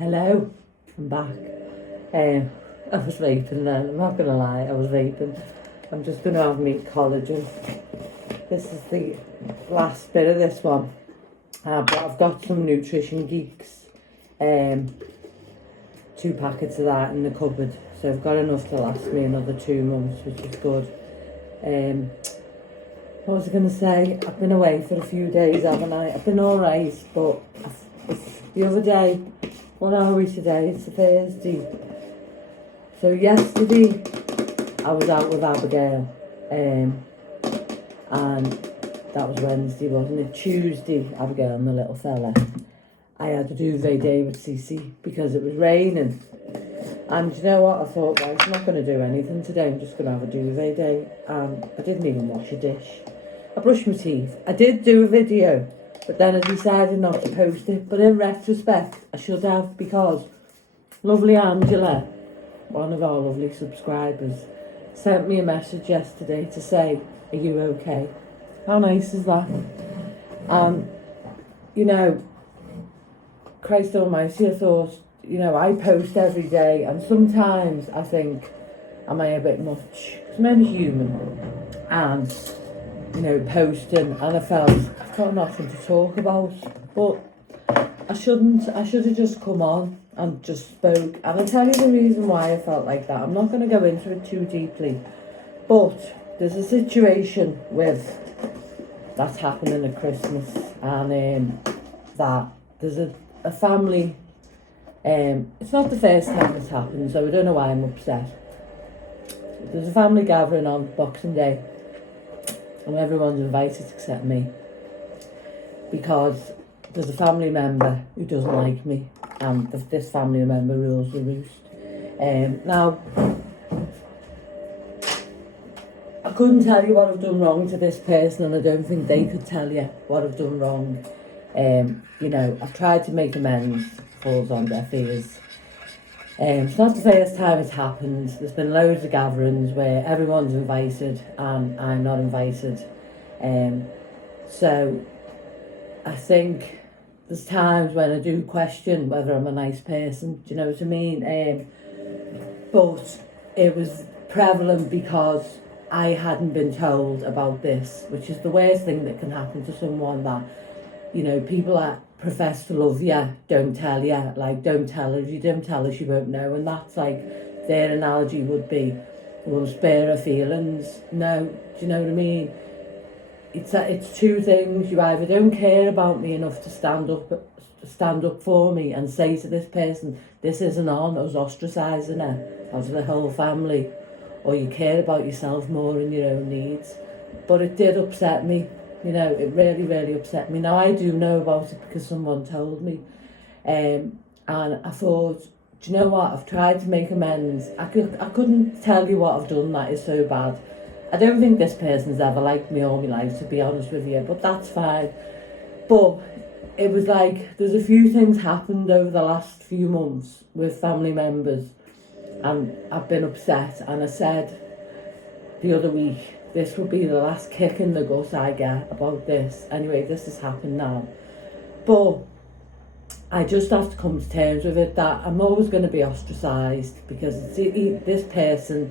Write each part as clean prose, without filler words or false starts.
Hello, I'm back. I was vaping then, I'm not gonna lie, I was vaping. I'm just gonna have me collagen. This is the last bit of this one. But I've got some Nutrition Geeks. 2 packets of that in the cupboard. So I've got enough to last me another 2 months, which is good. What was I gonna say? I've been away for a few days, haven't I? I've been alright, but the other day, what are we today? It's a Thursday. So yesterday, I was out with Abigail, and that was Wednesday, wasn't it? Tuesday, Abigail and the little fella. I had to do duvet day with Cece because it was raining. And you know what? I thought, right, I'm not going to do anything today. I'm just going to have a duvet day. And I didn't even wash a dish. I brushed my teeth. I did do a video, but then I decided not to post it. But in retrospect, I should have, because lovely Angela, one of our lovely subscribers, sent me a message yesterday to say, are you okay? How nice is that? You know, Christ almighty, I thought, you know, I post every day, and sometimes I think, am I a bit much? Because I'm human. And, you know, posting, and I felt, I've got nothing to talk about. But I should have just come on and just spoke. And I'll tell you the reason why I felt like that. I'm not going to go into it too deeply. But there's a situation that's happening at Christmas. And that there's a family. It's not the first time it's happened, so I don't know why I'm upset. There's a family gathering on Boxing Day, and everyone's invited except me, because there's a family member who doesn't like me, and this family member rules the roost. Now, I couldn't tell you what I've done wrong to this person, and I don't think they could tell you what I've done wrong. You know, I've tried to make amends, falls on deaf ears. It's not the first time it's happened. There's been loads of gatherings where everyone's invited and I'm not invited. So I think there's times when I do question whether I'm a nice person, do you know what I mean? But it was prevalent because I hadn't been told about this, which is the worst thing that can happen to someone, that, you know, people that profess to love you don't tell you. Like, don't tell her. If you don't tell her, she won't know. And that's like, their analogy would be, well, spare her feelings. No, do you know what I mean? It's two things. You either don't care about me enough to stand up for me and say to this person, this isn't on, us ostracising her out of the whole family, or you care about yourself more and your own needs. But it did upset me. You know, it really, really upset me. Now, I do know about it because someone told me. And I thought, do you know what? I've tried to make amends. I couldn't tell you what I've done that is so bad. I don't think this person's ever liked me all my life, to be honest with you, but that's fine. But it was like, there's a few things happened over the last few months with family members, and I've been upset. And I said the other week, this will be the last kick in the gut I get about this. Anyway, this has happened now. But I just have to come to terms with it, that I'm always going to be ostracised, because this person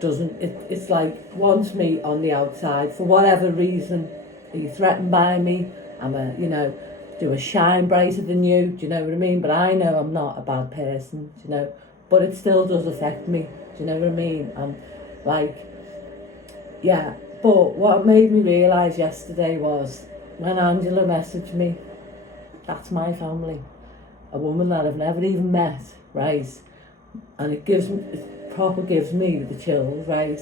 doesn't, it's like, wants me on the outside for whatever reason. Are you threatened by me? You know, do I shine brighter than you? Do you know what I mean? But I know I'm not a bad person, do you know? But it still does affect me, do you know what I mean? And like, yeah, but what made me realise yesterday was when Angela messaged me, that's my family, a woman that I've never even met, right? And it gives me the chills, right?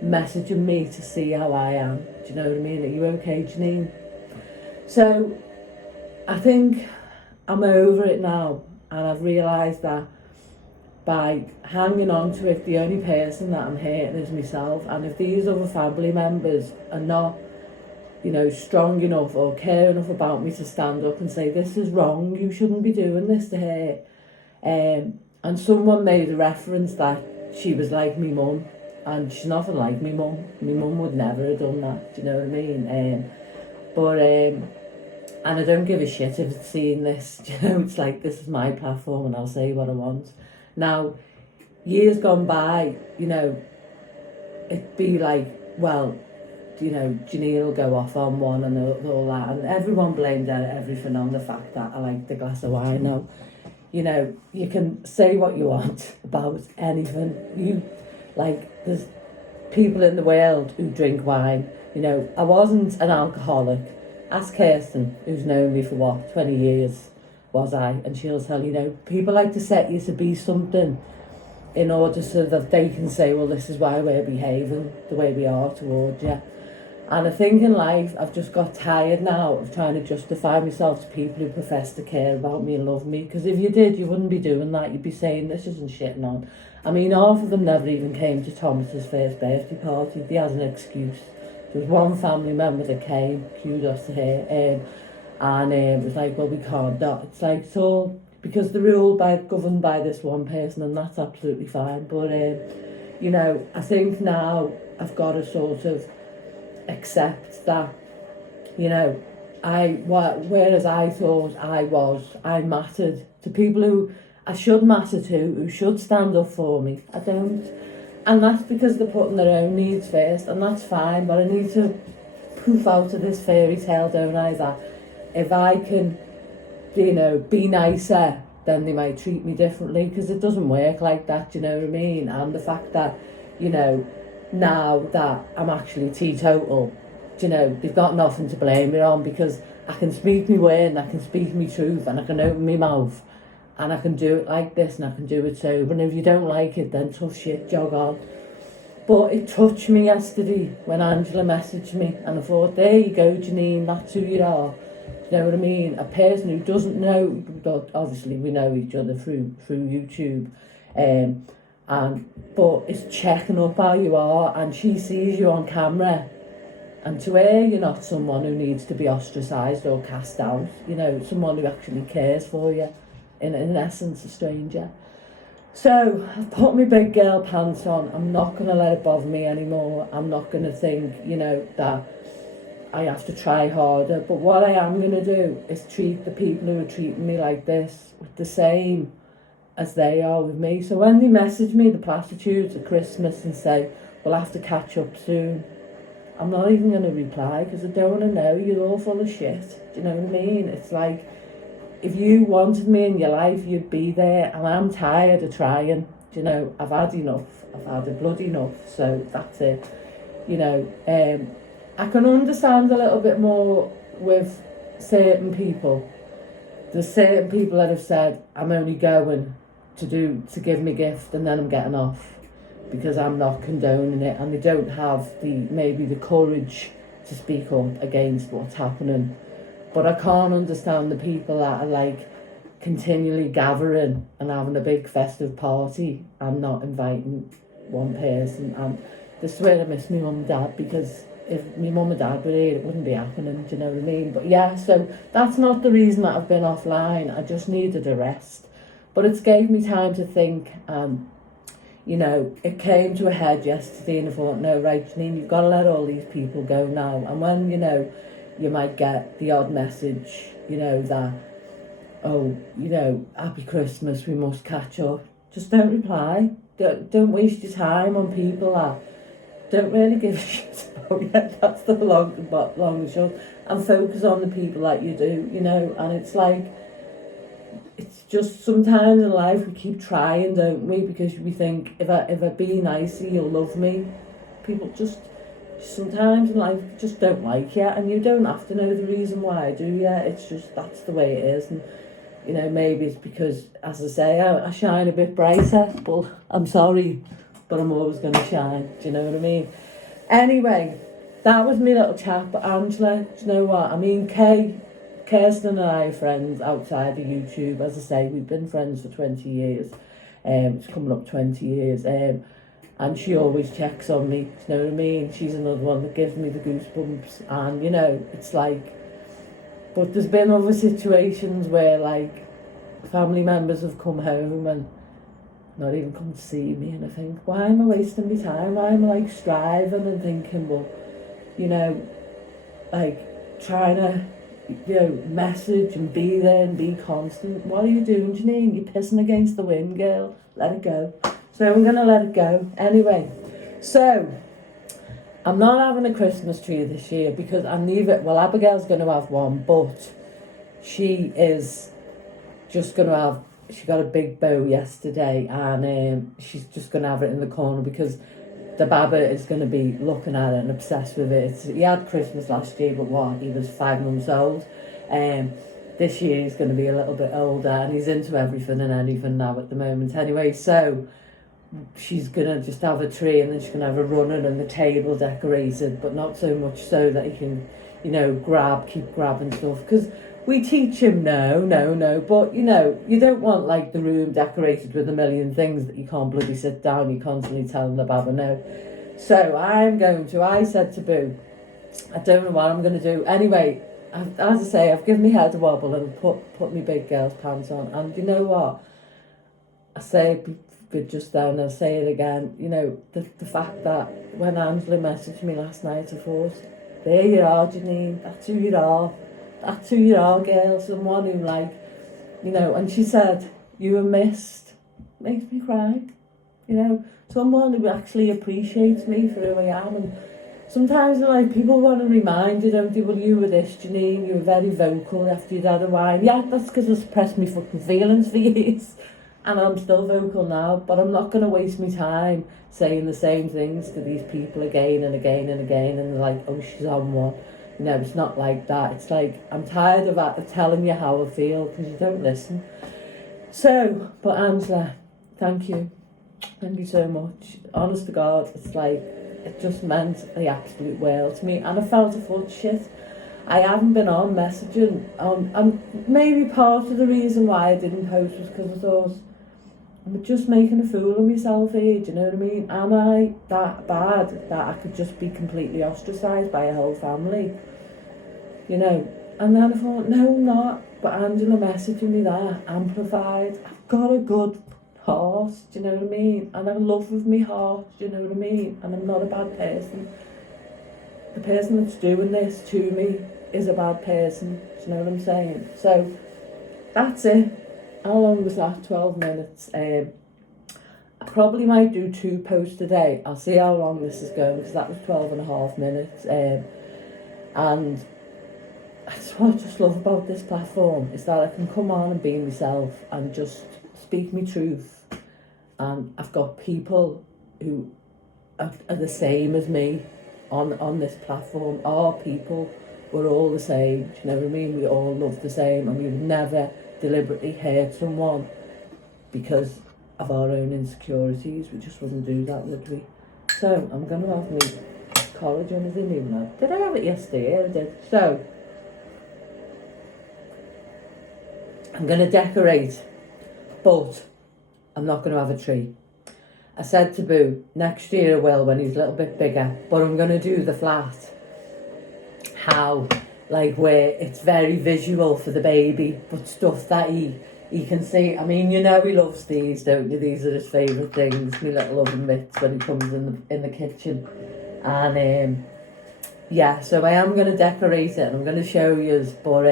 Messaging me to see how I am. Do you know what I mean? Are you okay, Janine? So I think I'm over it now, and I've realised that by hanging on to it, the only person that I'm hurting is myself. And if these other family members are not, you know, strong enough or care enough about me to stand up and say, this is wrong, you shouldn't be doing this to her. And someone made a reference that she was like me mum, and she's nothing like me mum. Me mum would never have done that, do you know what I mean? But And I don't give a shit if it's seeing this. You know, it's like, this is my platform and I'll say what I want. Now, years gone by, you know, it'd be like, well, you know, Janine will go off on one and all that, and everyone blamed everything on the fact that I like the glass of wine. No, you know, you can say what you want about anything. There's people in the world who drink wine. You know, I wasn't an alcoholic. Ask Kirsten, who's known me for 20 years, was I? And she'll tell you, know, people like to set you to be something in order so that they can say, well, this is why we're behaving the way we are towards you. And I think in life, I've just got tired now of trying to justify myself to people who profess to care about me and love me. Because if you did, you wouldn't be doing that. You'd be saying, this isn't shitting on. I mean, half of them never even came to Thomas's first birthday party. They had an excuse. There was one family member that came, kudos to her, and it was like, well, we can't do it. It's like, so, because they're all governed by this one person, and that's absolutely fine. But, you know, I think now I've got to sort of accept that, you know, whereas I thought I mattered to people who I should matter to, who should stand up for me. I don't. And that's because they're putting their own needs first, and that's fine, but I need to poof out of this fairy tale, don't I, that if I can, you know, be nicer, then they might treat me differently, because it doesn't work like that, you know what I mean? And the fact that, you know, now that I'm actually teetotal, you know, they've got nothing to blame me on, because I can speak my word and I can speak my truth and I can open my mouth and I can do it like this and I can do it sober. And if you don't like it, then tough shit, jog on. But it touched me yesterday when Angela messaged me, and I thought, there you go, Janine, that's who you are. You know what I mean? A person who doesn't know, but obviously we know each other through YouTube, but it's checking up how you are, and she sees you on camera, and to her you're not someone who needs to be ostracised or cast out, you know, someone who actually cares for you, in essence a stranger. So I've put my big girl pants on. I'm not going to let it bother me anymore. I'm not going to think, you know, that I have to try harder. But what I am going to do is treat the people who are treating me like this with the same as they are with me. So when they message me, the platitudes at Christmas, and say, we'll have to catch up soon, I'm not even going to reply, because I don't want to know. You're all full of shit. Do you know what I mean? It's like, if you wanted me in your life, you'd be there, and I'm tired of trying. Do you know, I've had enough. I've had a bloody enough, so that's it. You know, I can understand a little bit more with certain people. There's certain people that have said, I'm only going to give me gift and then I'm getting off, because I'm not condoning it, and they don't have maybe the courage to speak up against what's happening. But I can't understand the people that are like continually gathering and having a big festive party and not inviting one person. And this is where I miss my mum and dad, because if my mum and dad were here, it wouldn't be happening, do you know what I mean? But yeah, so that's not the reason that I've been offline. I just needed a rest. But it's gave me time to think, you know, it came to a head yesterday, and I thought, no, right, Janine, you've got to let all these people go now. And when, you know, you might get the odd message, you know, that, oh, you know, happy Christmas, we must catch up. Just don't reply. Don't waste your time on people that don't really give a shit about you. That's the long and short. And focus on the people that you do, you know. And it's like, it's just sometimes in life we keep trying, don't we? Because we think, if I be nice, you'll love me. People just sometimes in life just don't like you, and you don't have to know the reason why, do you? It's just, that's the way it is. And you know, maybe it's because, as I say, I shine a bit brighter, but I'm sorry, but I'm always going to shine, do you know what I mean? Anyway, that was my little chat. But Angela, do you know what I mean? Kirsten and I are friends outside of YouTube. As I say, we've been friends for 20 years. It's coming up 20 years. And she always checks on me, you know what I mean? She's another one that gives me the goosebumps. And, you know, it's like, but there's been other situations where, like, family members have come home and not even come to see me, and I think, why am I wasting my time? Why am I, like, striving and thinking, well, you know, like, trying to message and be there and be constant. What are you doing, Janine? You're pissing against the wind, girl. Let it go. So I'm going to let it go. Anyway, so I'm not having a Christmas tree this year because Abigail's going to have one, but she is just going to have, she got a big bow yesterday, and she's just going to have it in the corner because the baba is going to be looking at it and obsessed with it. He had Christmas last year, but he was 5 months old. This year he's going to be a little bit older, and he's into everything and anything now at the moment. Anyway, so she's going to just have a tree, and then she's going to have a runner and the table decorated, but not so much so that he can, keep grabbing stuff. Because we teach him no, but you don't want like the room decorated with a million things that you can't bloody sit down. You constantly tell him the baba no. So I said to Boo, I don't know what I'm going to do. Anyway, as I say, I've given my head a wobble and put my big girl's pants on. And you know what? I say it just then, I'll say it again. The fact that when Angela messaged me last night, I thought, there you are, Janine, that's who you are. That's who you are, girl. Someone who and she said, you were missed. Makes me cry. Someone who actually appreciates me for who I am. And sometimes people want to remind you, don't they? Well, you were this, Janine, you were very vocal after you'd had a wine. Yeah, that's because I suppressed my fucking feelings for years. And I'm still vocal now, but I'm not going to waste my time saying the same things to these people again and again and again, and they're like, oh, she's on one. It's not like that. It's like, I'm tired of telling you how I feel because you don't listen. So, but Angela, thank you. Thank you so much. Honest to God, it's like, it just meant the absolute world to me. And I felt a foot shit. I haven't been on messaging. And maybe part of the reason why I didn't post was because I thought, I'm just making a fool of myself here, do you know what I mean? Am I that bad that I could just be completely ostracised by a whole family? And then I thought, no, I'm not. But Angela messaging me that, amplified. I've got a good heart, do you know what I mean? And I love with my heart, do you know what I mean? And I'm not a bad person. The person that's doing this to me is a bad person, do you know what I'm saying? So, that's it. How long was that? 12 minutes. I probably might do 2 posts a day. I'll see how long this is going because that was 12 and a half minutes. And that's what I just love about this platform is that I can come on and be myself and just speak my truth. And I've got people who are the same as me on this platform. Our people, we're all the same. Do you know what I mean? We all love the same, and we would never deliberately hurt someone because of our own insecurities. We just wouldn't do that, would we? So I'm going to have my college on. I didn't even know. Did I have it yesterday? Yeah, I did. So I'm going to decorate, but I'm not going to have a tree. I said to Boo, next year I will when he's a little bit bigger, but I'm going to do the flat. How? Where it's very visual for the baby, but stuff that he can see. I mean, he loves these, don't you? These are his favourite things, my little oven mitts when he comes in the kitchen. And so I am going to decorate it and I'm going to show you, but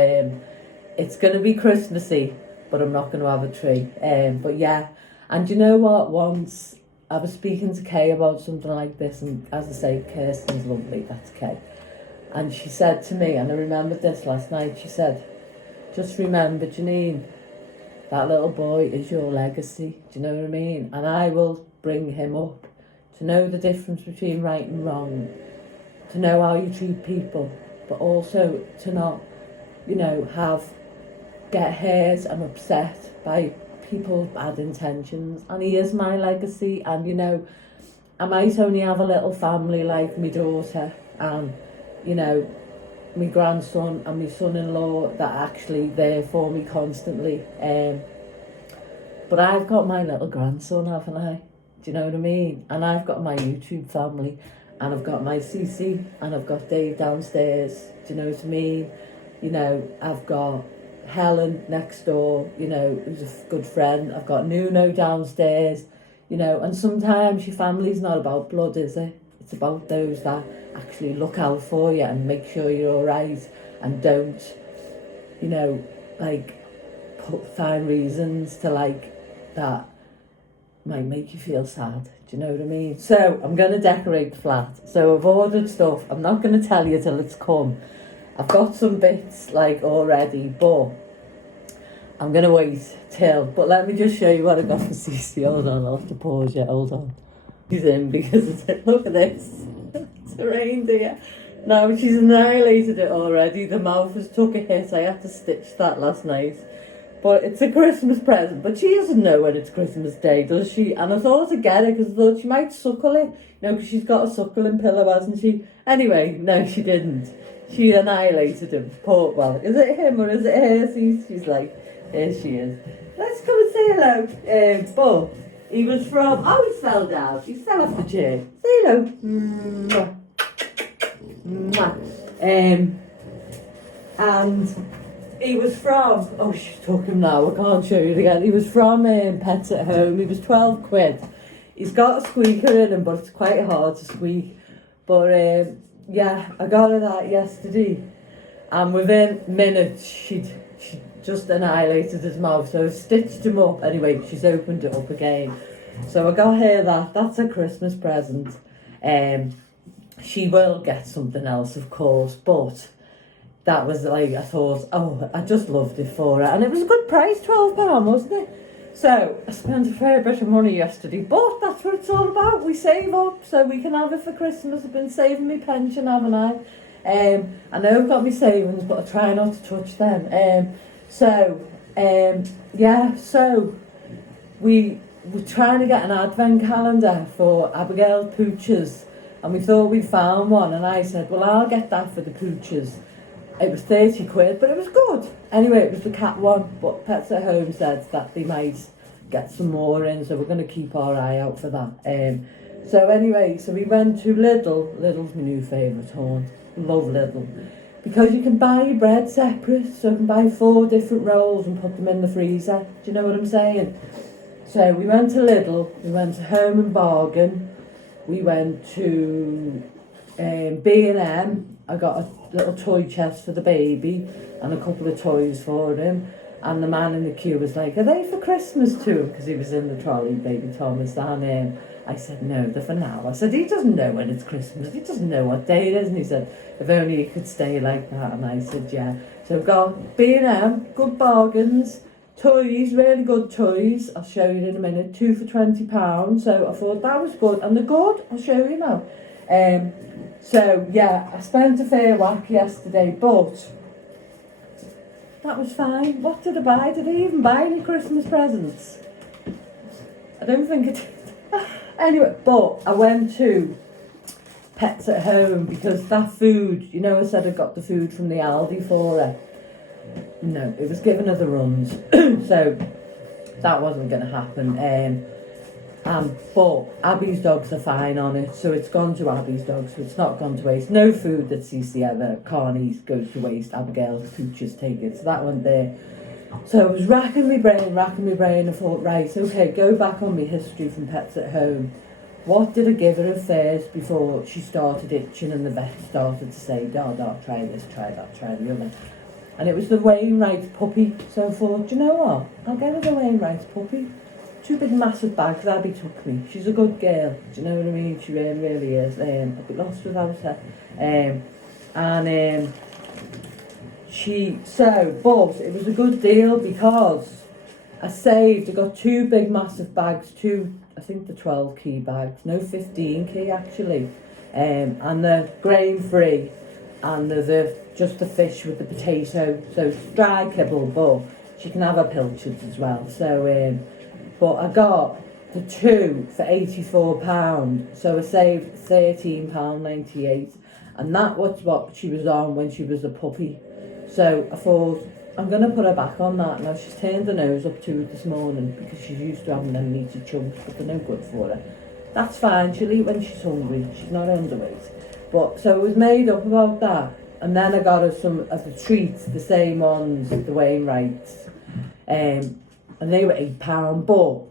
it's going to be Christmassy, but I'm not going to have a tree. But yeah, and you know what? Once I was speaking to Kay about something like this, and as I say, Kirsten's lovely, that's Kay. And she said to me, and I remembered this last night, she said, just remember, Janine, that little boy is your legacy. Do you know what I mean? And I will bring him up to know the difference between right and wrong, to know how you treat people, but also to not, get hurt and upset by people's bad intentions. And he is my legacy. And, I might only have a little family like my daughter and my grandson and my son-in-law that are actually there for me constantly. But I've got my little grandson, haven't I? Do you know what I mean? And I've got my YouTube family, and I've got my Cece, and I've got Dave downstairs. Do you know what I mean? I've got Helen next door, who's a good friend. I've got Nuno downstairs, and sometimes your family's not about blood, is it? It's about those that actually look out for you and make sure you're all right and don't you know, like find reasons to like that might make you feel sad. Do you know what I mean? So I'm going to decorate the flat. So I've ordered stuff. I'm not going to tell you till it's come. I've got some bits like already, but I'm going to wait till. But let me just show you what I got for Cece. Hold on, I'll have to pause you. Hold on. She's in because it's like, look at this. It's a reindeer. No, she's annihilated it already. The mouth has took a hit. I had to stitch that last night. But it's a Christmas present. But she doesn't know when it's Christmas Day, does she? And I thought I'd get it because I thought she might suckle it. You know, because she's got a suckling pillow, hasn't she? Anyway, no, she didn't. She annihilated him. Poor, well, is it him or is it her? She's like, here she is. Let's come and say hello. But he was from, oh, he fell down. He fell off the chair. Say hello. Mwah. Mwah. And he was from, oh, she's talking now, I can't show you it again. He was from Pets at Home. He was 12 quid. He's got a squeaker in him, but it's quite hard to squeak. But yeah, I got her that yesterday. And within minutes, she just annihilated his mouth. So I stitched him up. Anyway, she's opened it up again. So I got her that. That's a Christmas present. She will get something else, of course, but that was like, I thought, oh, I just loved it for her. And it was a good price, £12, wasn't it? So I spent a fair bit of money yesterday, but that's what it's all about. We save up so we can have it for Christmas. I've been saving my pension, haven't I? I know I've got my savings, but I try not to touch them. Yeah, so we were trying to get an advent calendar for Abigail's pooches, and we thought we'd found one, and I said, well, I'll get that for the pooches. It was 30 quid, but it was good. Anyway, it was the cat one, but Pets at Home said that they might get some more in, so we're going to keep our eye out for that. So anyway, so we went to Lidl. Lidl's my new favourite horn. Love Lidl. Because you can buy your bread separate, so you can buy 4 different rolls and put them in the freezer. Do you know what I'm saying? So we went to Lidl, we went to Home and Bargain, we went to B&M. I got a little toy chest for the baby and a couple of toys for him. And the man in the queue was like, are they for Christmas too? Because he was in the trolley, baby Thomas. And I said, no, they're for now. I said, he doesn't know when it's Christmas. He doesn't know what day it is. And he said, if only he could stay like that. And I said, yeah. So I've got B&M, good bargains, toys, really good toys. I'll show you in a minute. 2 for £20. So I thought that was good. And they're good. I'll show you now. So yeah, I spent a fair whack yesterday, but that was fine. What did I buy? Did I even buy any Christmas presents? I don't think I did. Anyway, but I went to Pets at Home because that food, you know, I said I got the food from the Aldi for her. No, it was giving her the runs. So that wasn't going to happen. But Abby's dogs are fine on it, so it's gone to Abby's dogs, so it's not gone to waste. No food that Cece ever can't eat goes to waste. Abigail's pooches take it, so that went there. So I was racking my brain. I thought, right, okay, go back on my history from Pets at Home. What did I give her at first before she started itching and the vet started to say, try this, try that, try the other. And it was the Wainwright puppy. So I thought, do you know what? I'll get her the Wainwright puppy. 2 big massive bags. Abby took me. She's a good girl. Do you know what I mean? She really, really is. I'd be lost without her. But it was a good deal because I got 2 big massive bags, I think the 12 key bags, no 15 key actually, and they're grain free, and they're just the fish with the potato, so it's dry kibble, but she can have her pilchards as well. So, but I got the 2 for £84, so I saved £13.98, and that was what she was on when she was a puppy. So I thought, I'm going to put her back on that. Now she's turned her nose up to it this morning because she's used to having them meaty chunks, but they're no good for her. That's fine, she'll eat when she's hungry, she's not underweight. But so it was made up about that. And then I got her some of the treats, the same ones, the Wainwrights. And they were £8, but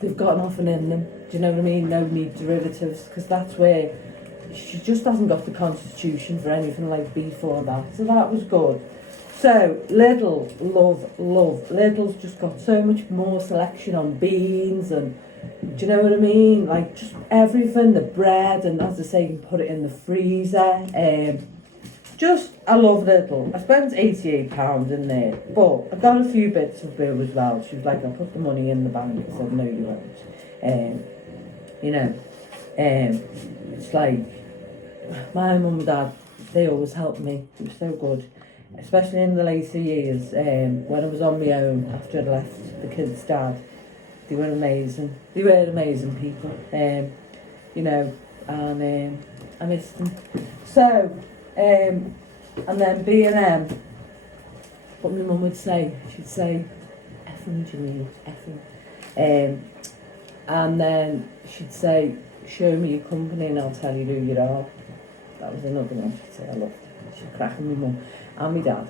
they've got nothing in them. Do you know what I mean? No meat derivatives, because that's where she just hasn't got the constitution for anything like beef or that. So that was good. So, Lidl, love. Lidl's just got so much more selection on beans and, do you know what I mean? Like, just everything, the bread, and as I say, you can put it in the freezer. I love Lidl. I spent £88 in there, but I got a few bits of bill as well. She was like, I'll put the money in the bank. I said, no, you won't. You know, it's like, my mum and dad, they always helped me. It was so good, especially in the later years, when I was on my own after I'd left the kids' dad. They were amazing. They were amazing people, you know, and I missed them. So, and then B&M, what my mum would say, she'd say, effing Janine, effing. And then she'd say, show me your company and I'll tell you who you are. That was another one she'd say. I loved it. She'd crack me mum and my dad.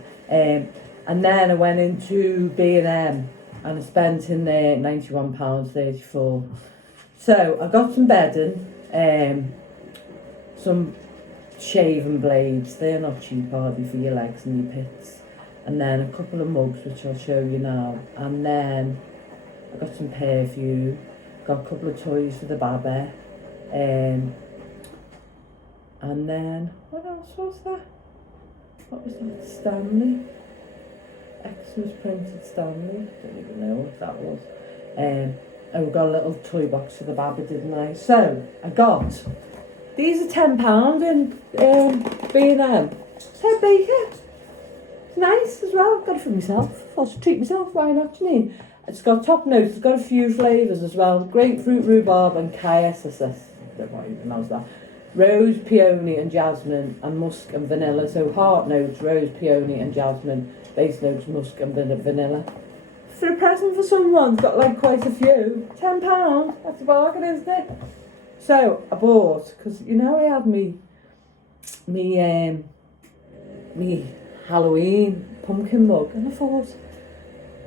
And then I went into B&M and I spent in there £91.34. So I got some bedding, some shaving blades. They're not cheap, are they, for your legs and your pits? And then a couple of mugs, which I'll show you now. And then I got some perfume. Got a couple of toys for the babby. And then, what else was that? What was that? Stanley. Xmas printed Stanley. Don't even know what that was. And we got a little toy box for the babby, didn't I? So, I got, these are £10 in B&M. Ted Baker. It's nice as well. I've got it for myself. I thought I'd treat myself, why not, do you mean? It's got top notes, it's got a few flavours as well. Grapefruit, rhubarb and kayassis. I don't know how you pronounce that. Rose, peony and jasmine and musk and vanilla. So heart notes, rose, peony and jasmine. Base notes, musk and vanilla. For a present for someone, it's got like quite a few. £10, that's a bargain, isn't it? So I bought, because you know I had me Halloween pumpkin mug, and I thought,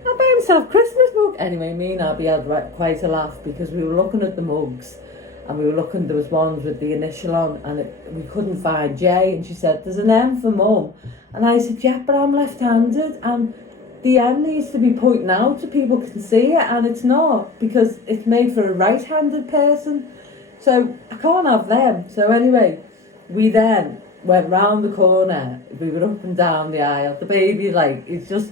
I'll buy myself a Christmas mug. Anyway, me and Abby had quite a laugh because we were looking at the mugs and we were looking, there was ones with the initial on and we couldn't find J, and she said, there's an M for mum. And I said, yeah, but I'm left-handed and the M needs to be pointing out so people can see it, and it's not because it's made for a right-handed person. So I can't have them. So anyway, we then went round the corner. We were up and down the aisle. The baby, like, it's just,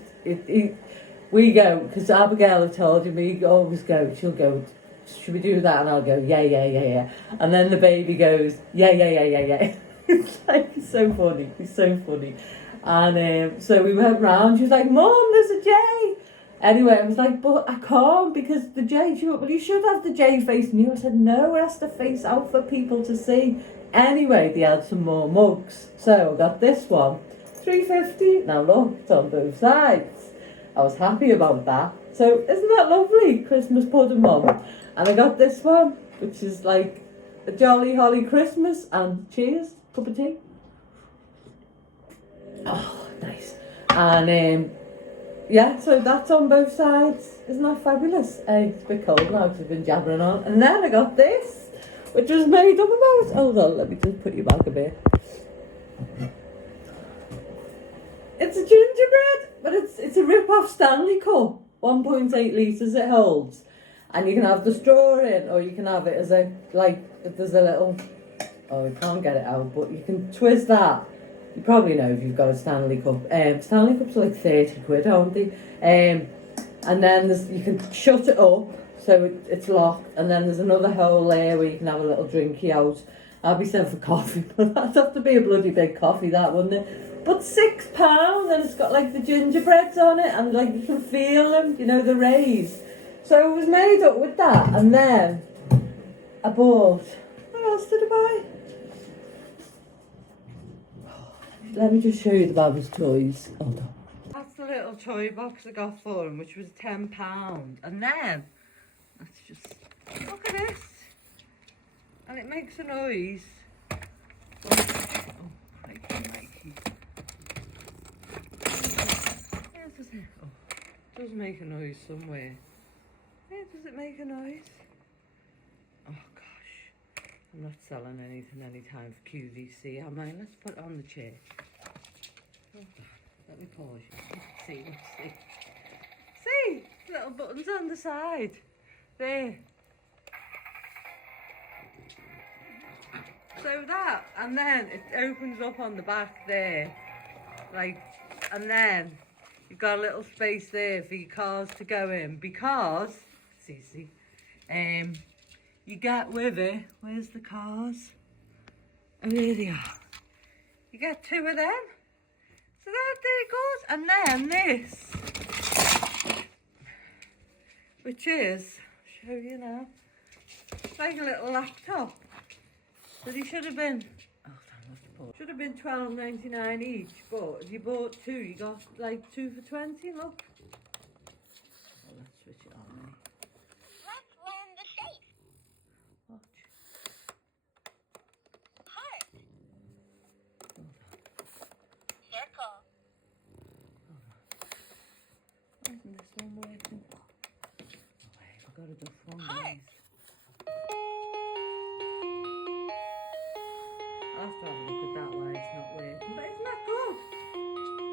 we go, because Abigail had told you, we always go, she'll go, should we do that? And I'll go, yeah. And then the baby goes, yeah. It's like, it's so funny. And so we went round, she was like, Mum, there's a J. Anyway, I was like, but I can't because the J, she went, well, you should have the J facing you. I said, no, it has to face out for people to see. Anyway, they had some more mugs. So I got this one, £3.50. Now look, it's on both sides. I was happy about that. So isn't that lovely? Christmas pudding mum. And I got this one, which is like a jolly holly Christmas. And cheers, cup of tea. Oh, nice. And yeah, so that's on both sides. Isn't that fabulous? It's a bit cold now because I've been jabbering on. And then I got this, which was made up about, hold on, let me just put you back a bit. It's a gingerbread, but it's a rip-off Stanley cup. 1.8 litres it holds. And you can have the straw in, or you can have it as a, like, if there's a little, oh, you can't get it out, but you can twist that. You probably know if you've got a Stanley cup. Stanley cups are like 30 quid, aren't they? And then you can shut it up, so it's locked. And then there's another hole there where you can have a little drinky out. I'll be sent for coffee, but that'd have to be a bloody big coffee, that, wouldn't it? But £6, and it's got like the gingerbreads on it, and like you can feel them, you know, the rays. So it was made up with that, and then I bought, what else did I buy? Let me just show you the baby's toys. Hold on. That's the little toy box I got for him, which was £10. And then, let's just, look at this. And it makes a noise. Oh, crikey. Yeah, does it? Oh, it does make a noise somewhere. Yeah, does it make a noise? Oh, gosh. I'm not selling anything anytime for QVC, am I? Let's put it on the chair. Hold on. Let me pause you. See, let's see. See, little buttons on the side. There. So that, and then it opens up on the back there. Like, and then you've got a little space there for your cars to go in. Because, see, you get with it, where's the cars? Oh, here they are. You get 2 of them. So that, there it goes. And then this, which is, I'll show you now, it's like a little laptop. So they should have been, should have been $12.99 each, but if you bought 2, you got like 2 for 20, look. Oh, let's switch it on. Let's learn the shape. Watch. Heart. Circle. Why isn't this one working? Oh, wait, I've got to do one, Heart. guys. I'll have to have a look at that why it's not working. But isn't that good?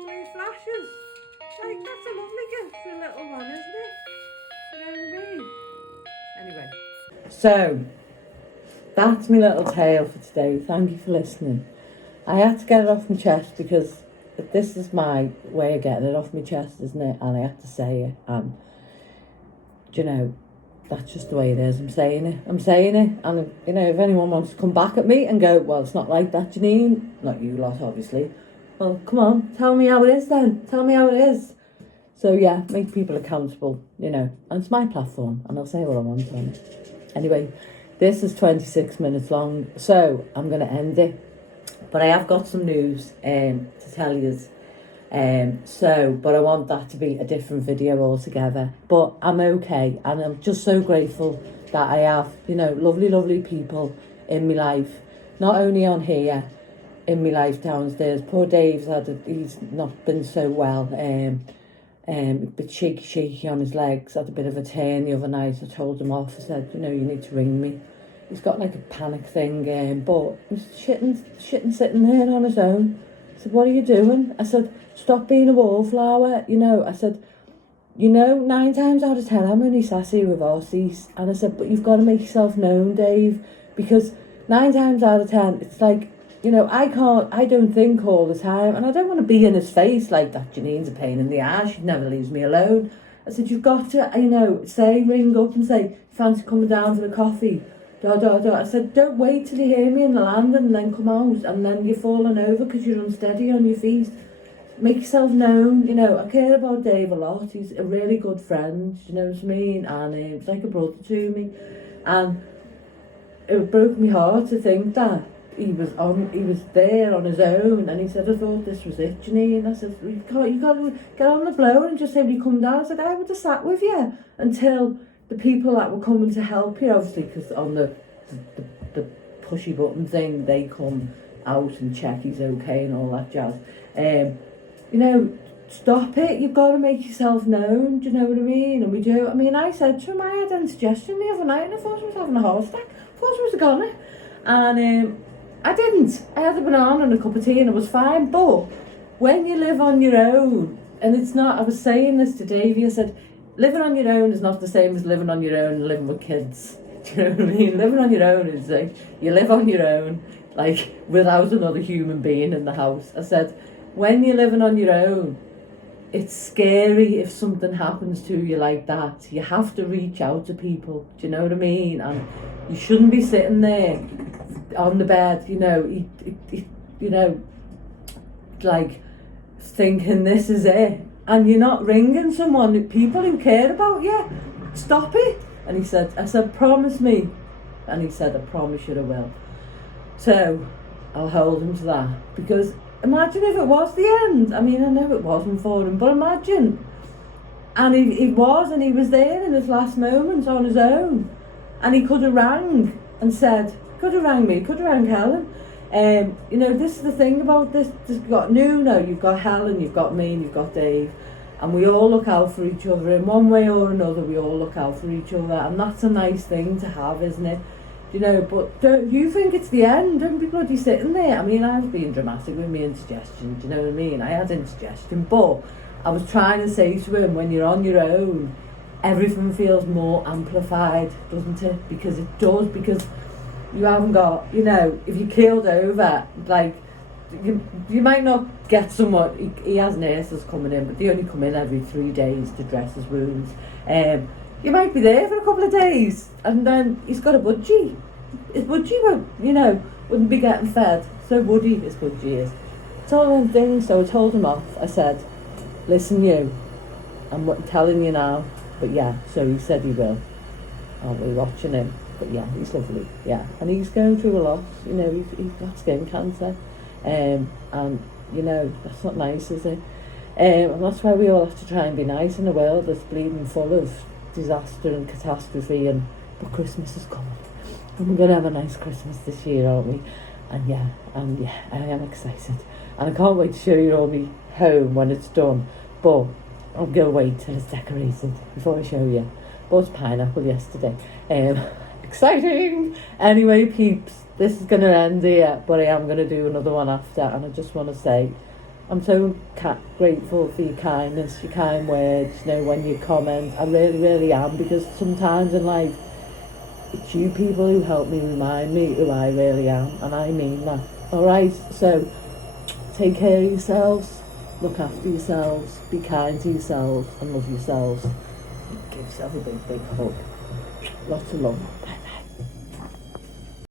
3 flashes. Like, that's a lovely gift for a little one, isn't it? You know what I mean? Anyway. So, that's my little tale for today. Thank you for listening. I had to get it off my chest because this is my way of getting it off my chest, isn't it? And I had to say it. And, you know, that's just the way it is. I'm saying it. And, you know, if anyone wants to come back at me and go, well, it's not like that, Janine. Not you lot, obviously. Well, come on. Tell me how it is then. Tell me how it is. So, yeah, make people accountable, you know. And it's my platform. And I'll say what I want on it. Anyway, this is 26 minutes long. So, I'm going to end it. But I have got some news to tell you. But I want that to be a different video altogether. But I'm okay, and I'm just so grateful that I have, you know, lovely people in my life. Not only on here, in my life downstairs. Poor Dave's he's not been so well. A bit shaky on his legs. Had a bit of a turn the other night. I told him off. I said, you know, you need to ring me. He's got like a panic thing, but he's shitting sitting there on his own. I said, what are you doing? I said, stop being a wallflower. You know, I said, you know, 9 times out of 10, I'm only sassy with horses. And I said, but you've got to make yourself known, Dave, because 9 times out of 10, it's like, you know, I don't think all the time, and I don't want to be in his face like that. Janine's a pain in the ass. She never leaves me alone. I said, you've got to, you know, ring up and say, fancy coming down for the coffee. I said, don't wait till you hear me in the landing and then come out and then you're falling over because you're unsteady on your feet. Make yourself known, you know. I care about Dave a lot. He's a really good friend, you know what I mean? And he's like a brother to me. And it broke my heart to think that he was there on his own, and he said, I thought this was it, Janine. I said, you got to get on the blower and just say, will you come down? I said, I would have sat with you until the people that were coming to help you, obviously, because on the pushy button thing, they come out and check he's okay and all that jazz. You know, stop it. You've got to make yourself known. Do you know what I mean? And we do. I mean, I said to him, I had indigestion the other night, and I thought I was having a heart attack. I thought I was a goner. And I didn't. I had a banana and a cup of tea, and it was fine. But when you live on your own, and it's not, I was saying this to Davey, I said, living on your own is not the same as living on your own and living with kids. Do you know what I mean? Living on your own is like, you live on your own, like, without another human being in the house. I said, when you're living on your own, it's scary if something happens to you like that. You have to reach out to people. Do you know what I mean? And you shouldn't be sitting there on the bed, you know, you know, like, thinking this is it. And you're not ringing someone, people who care about you. Stop it. And he said, I said, promise me. And he said, I promise you I will. So I'll hold him to that. Because imagine if it was the end. I mean, I know it wasn't for him, but imagine. And he was there in his last moments on his own. And he could have rang and said, could have rang me, could have rang Helen. You know, this is the thing about this. You've got Nuno, you've got Helen, you've got me, and you've got Dave. And we all look out for each other in one way or another. We all look out for each other. And that's a nice thing to have, isn't it? you know, but don't you think it's the end? Don't be bloody sitting there. I mean, I was being dramatic with my indigestion, do you know what I mean? I had indigestion, but I was trying to say to him, when you're on your own, everything feels more amplified, doesn't it? Because it does, because you haven't got, you know, if you're keeled over, like, you might not get someone, he has nurses coming in, but they only come in every 3 days to dress his wounds. You might be there for a couple of days, and then he's got a budgie. His budgie won't, you know, wouldn't be getting fed. So woody, his budgie is. It's all them things, so I told him off. I said, listen you, I'm telling you now, but yeah, so he said he will. I'll be watching him, but yeah, he's lovely, yeah. And he's going through a lot, you know, he's got skin cancer, and, you know, that's not nice, is it? And that's why we all have to try and be nice in a world that's bleeding full of disaster and catastrophe, but Christmas is coming. And we're going to have a nice Christmas this year, aren't we? And yeah, I am excited. And I can't wait to show you all my home when it's done. But I'm going to wait till it's decorated before I show you. Bought pineapple yesterday. Exciting! Anyway, peeps, this is going to end here, but I am going to do another one after. And I just want to say, I'm so grateful for your kindness, your kind words, you know, when you comment. I really, really am, because sometimes in life, it's you people who help me remind me who I really am, and I mean that. Alright, so take care of yourselves, look after yourselves, be kind to yourselves, and love yourselves. Give yourself a big, big hug. Lots of love.